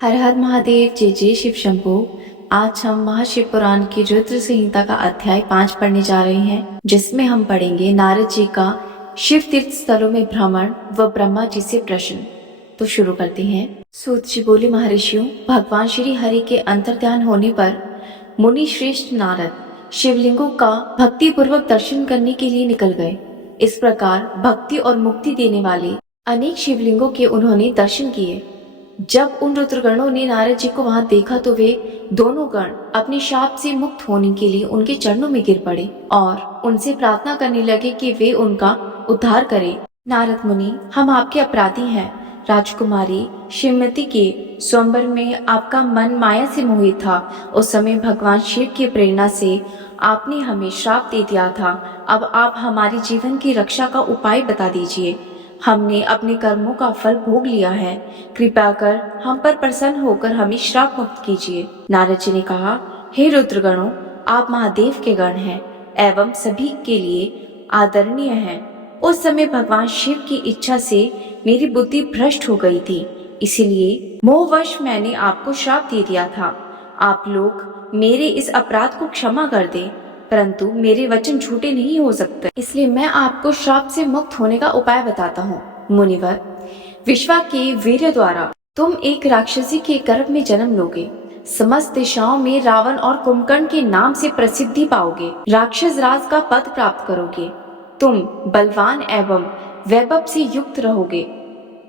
हर हर महादेव, जय जय शिव शंभो। आज हम महाशिव पुराण की रुद्र संहिता का अध्याय 5 पढ़ने जा रहे हैं, जिसमें हम पढ़ेंगे नारद जी का शिव तीर्थ स्थलों में भ्रमण व ब्रह्मा जी से प्रश्न। तो शुरू करते हैं। सूत जी बोले, महर्षियों, भगवान श्री हरि के अंतर्ध्यान होने पर मुनि श्रेष्ठ नारद शिवलिंगों का भक्ति पूर्वक दर्शन करने के लिए निकल गए। इस प्रकार भक्ति और मुक्ति देने वाले अनेक शिवलिंगों के उन्होंने दर्शन किए। जब उन रुद्रगणों ने नारद जी को वहां देखा तो वे दोनों गण अपने शाप से मुक्त होने के लिए उनके चरणों में गिर पड़े और उनसे प्रार्थना करने लगे कि वे उनका उद्धार करें। नारद मुनि, हम आपके अपराधी हैं। राजकुमारी श्रीमती के स्वयंवर में आपका मन माया से मोहित था। उस समय भगवान शिव की प्रेरणा से आपने हमें श्राप दे दिया था। अब आप हमारे जीवन की रक्षा का उपाय बता दीजिए। हमने अपने कर्मों का फल भोग लिया है। कृपया कर हम पर प्रसन्न होकर हमें श्राप मुक्त कीजिए। नारद जी ने कहा, हे रुद्रगणों, आप महादेव के गण हैं एवं सभी के लिए आदरणीय हैं। उस समय भगवान शिव की इच्छा से मेरी बुद्धि भ्रष्ट हो गई थी, इसीलिए मोहवश मैंने आपको श्राप दे दिया था। आप लोग मेरे इस अपराध को क्षमा कर दें, परंतु मेरे वचन झूठे नहीं हो सकते, इसलिए मैं आपको श्राप से मुक्त होने का उपाय बताता हूँ। मुनिवर, विश्वा के वीर्य द्वारा तुम एक राक्षसी के गर्भ में जन्म लोगे। समस्त दिशाओं में रावण और कुंभकर्ण के नाम से प्रसिद्धि पाओगे। राक्षस राज का पद प्राप्त करोगे। तुम बलवान एवं वैभव से युक्त रहोगे।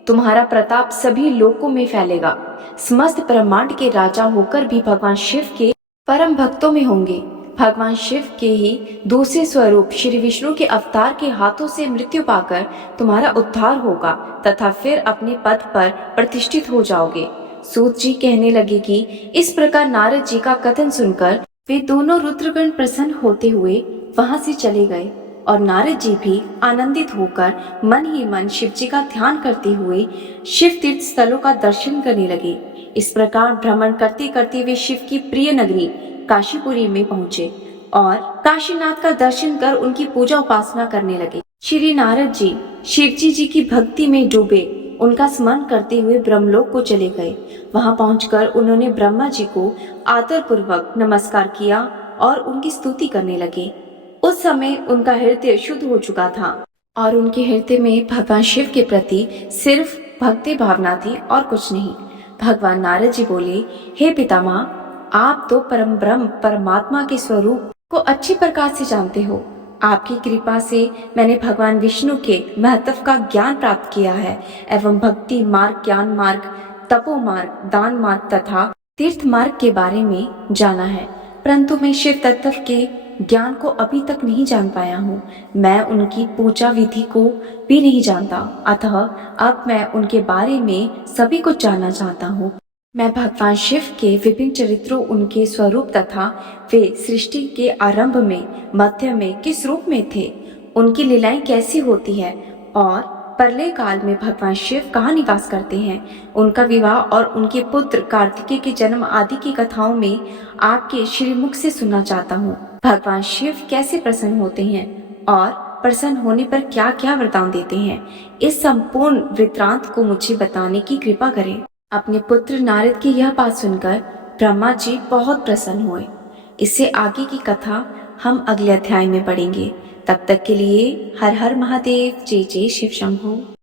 तुम्हारा प्रताप सभी लोकों में फैलेगा। समस्त ब्रह्मांड के राजा होकर भी भगवान शिव के परम भक्तों में होंगे। भगवान शिव के ही दूसरे स्वरूप श्री विष्णु के अवतार के हाथों से मृत्यु पाकर तुम्हारा उद्धार होगा तथा फिर अपने पद पर प्रतिष्ठित हो जाओगे। सूत जी कहने लगे कि इस प्रकार नारद जी का कथन सुनकर वे दोनों रुद्रगण प्रसन्न होते हुए वहां से चले गए और नारद जी भी आनंदित होकर मन ही मन शिव जी का ध्यान करते हुए शिव तीर्थ स्थलों का दर्शन करने लगे। इस प्रकार भ्रमण करते करते वे शिव की प्रिय नगरी काशीपुरी में पहुँचे और काशीनाथ का दर्शन कर उनकी पूजा उपासना करने लगे। श्री नारद जी शिवजी जी की भक्ति में डूबे उनका स्मरण करते हुए ब्रह्मलोक को चले गए। वहां पहुंचकर उन्होंने ब्रह्मा जी को आदर पूर्वक नमस्कार किया और उनकी स्तुति करने लगे। उस समय उनका हृदय शुद्ध हो चुका था और उनके हृदय में भगवान शिव के प्रति सिर्फ भक्ति भावना थी और कुछ नहीं। भगवान नारद जी बोले, हे पितामह, आप तो परम ब्रह्म परमात्मा के स्वरूप को अच्छी प्रकार से जानते हो। आपकी कृपा से मैंने भगवान विष्णु के महत्व का ज्ञान प्राप्त किया है एवं भक्ति मार्ग, ज्ञान मार्ग, तपो मार्ग, दान मार्ग तथा तीर्थ मार्ग के बारे में जाना है, परंतु मैं शिव तत्व के ज्ञान को अभी तक नहीं जान पाया हूँ। मैं उनकी पूजा विधि को भी नहीं जानता, अतः अब मैं उनके बारे में सभी कुछ जानना चाहता हूँ। मैं भगवान शिव के विभिन्न चरित्रों, उनके स्वरूप तथा वे सृष्टि के आरंभ में, मध्य में किस रूप में थे, उनकी लीलाएं कैसी होती है और प्रलय काल में भगवान शिव कहाँ निवास करते हैं, उनका विवाह और उनके पुत्र कार्तिकेय के जन्म आदि की कथाओं में आपके श्रीमुख से सुनना चाहता हूँ। भगवान शिव कैसे प्रसन्न होते हैं और प्रसन्न होने पर क्या क्या वरदान देते हैं, इस संपूर्ण वृत्तांत को मुझे बताने की कृपा करें। अपने पुत्र नारद की यह बात सुनकर ब्रह्मा जी बहुत प्रसन्न हुए। इससे आगे की कथा हम अगले अध्याय में पढ़ेंगे। तब तक के लिए हर हर महादेव, जय जय शिव शंभो।